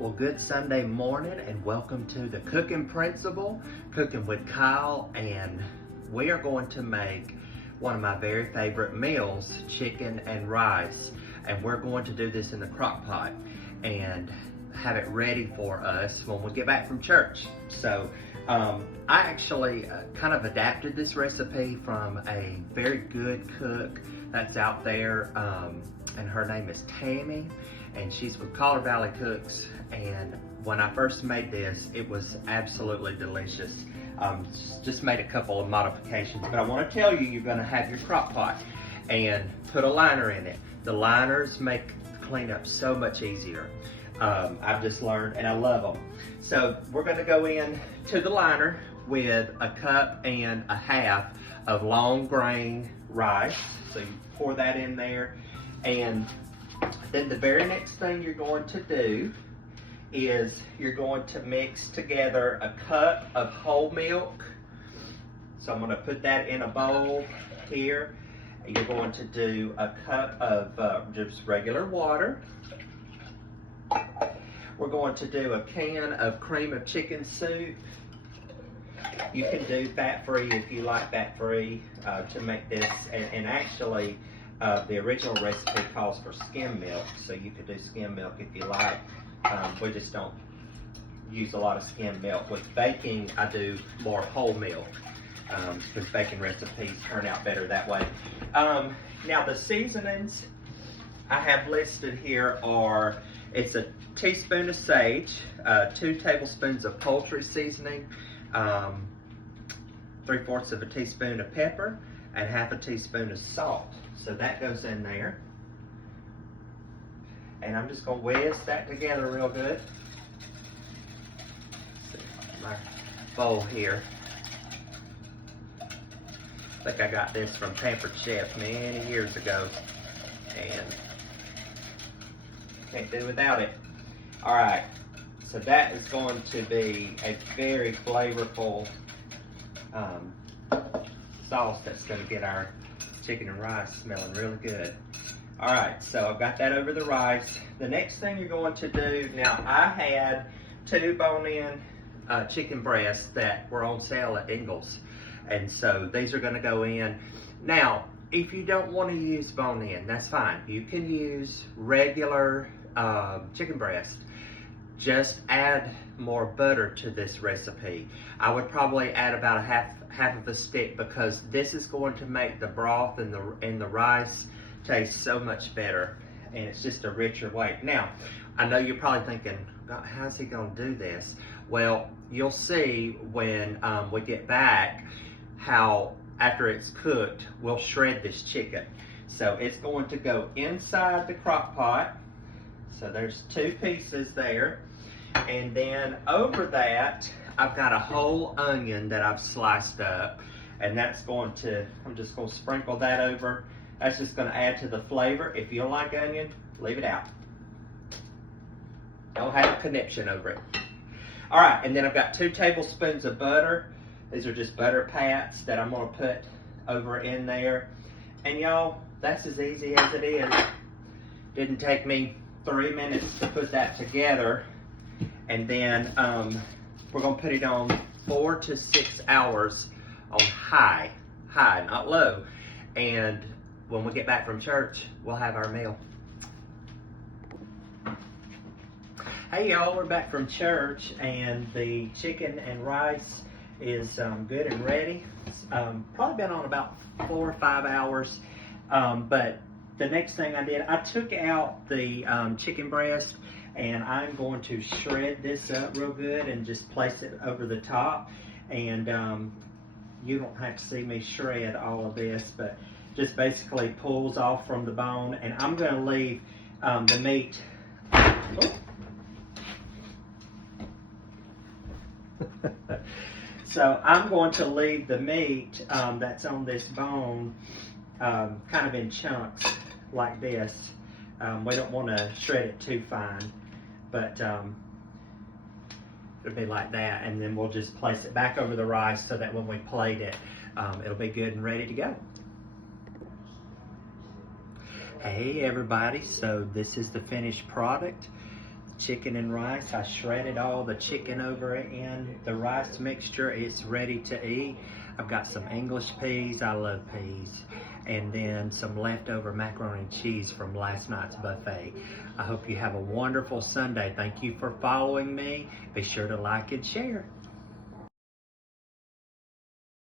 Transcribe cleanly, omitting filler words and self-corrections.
Well, good Sunday morning and welcome to the Cooking Principle, Cooking with Kyle, and we are going to make one of my very favorite meals, chicken and rice, and we're going to do this in the crock pot and have it ready for us when we get back from church. So I actually kind of adapted this recipe from a very good cook that's out there, and her name is Tammy, and she's with Collar Valley Cooks. And when I first made this, it was absolutely delicious. Just made a couple of modifications, but I want to tell you, you're going to have your crock pot and put a liner in it. The liners make cleanup so much easier. I've just learned, and I love them. So we're going to go in to the liner with a cup and a half of long grain rice. So you pour that in there, and then the very next thing you're going to do is you're going to mix together a cup of whole milk. So I'm going to put that in a bowl here. You're going to do a cup of just regular water. We're going to do a can of cream of chicken soup. You can do fat-free if you like fat-free to make this, and actually the original recipe calls for skim milk, so you could do skim milk if you like. We just don't use a lot of skim milk. With baking, I do more whole milk because baking recipes turn out better that way. Now the seasonings I have listed here are, it's a teaspoon of sage, 2 tablespoons of poultry seasoning, 3/4 of a teaspoon of pepper, and 1/2 teaspoon of salt. So that goes in there. And I'm just going to whisk that together real good. My bowl here. I think I got this from Pampered Chef many years ago, and can't do without it. All right, so that is going to be a very flavorful sauce that's going to get our chicken and rice smelling really good. All right, so I've got that over the rice. The next thing you're going to do, now I had 2 bone-in chicken breasts that were on sale at Ingles, and so these are going to go in. Now, if you don't want to use bone-in, that's fine. You can use regular chicken breast. Just add more butter to this recipe. I would probably add about a half of a stick, because this is going to make the broth and the rice taste so much better, and it's just a richer way. Now, I know you're probably thinking, how's he going to do this? Well, you'll see when we get back how after it's cooked, we'll shred this chicken. So it's going to go inside the crock pot. So there's 2 pieces there. And then over that, I've got a whole onion that I've sliced up, and that's going to, I'm just going to sprinkle that over. That's just going to add to the flavor. If you don't like onion, leave it out. Don't have a connection over it. All right, and then I've got 2 tablespoons of butter. These are just butter pats that I'm going to put over in there. And y'all, that's as easy as it is. Didn't take me 3 minutes to put that together. And then we're going to put it on 4 to 6 hours on high, not low. And when we get back from church, we'll have our meal. Hey y'all, we're back from church, and the chicken and rice is good and ready. Probably been on about 4 or 5 hours. But the next thing I did, I took out the chicken breast, and I'm going to shred this up real good and just place it over the top. And you don't have to see me shred all of this, but just basically pulls off from the bone. And I'm going to leave the meat. So I'm going to leave the meat that's on this bone kind of in chunks like this. We don't want to shred it too fine, but it'll be like that, and then we'll just place it back over the rice so that when we plate it, it'll be good and ready to go. Hey everybody, so this is the finished product. chicken and rice. I shredded all the chicken over in the rice mixture. It's ready to eat. I've got some English peas. I love peas. And then some leftover macaroni and cheese from last night's buffet. I hope you have a wonderful Sunday. Thank you for following me. Be sure to like and share.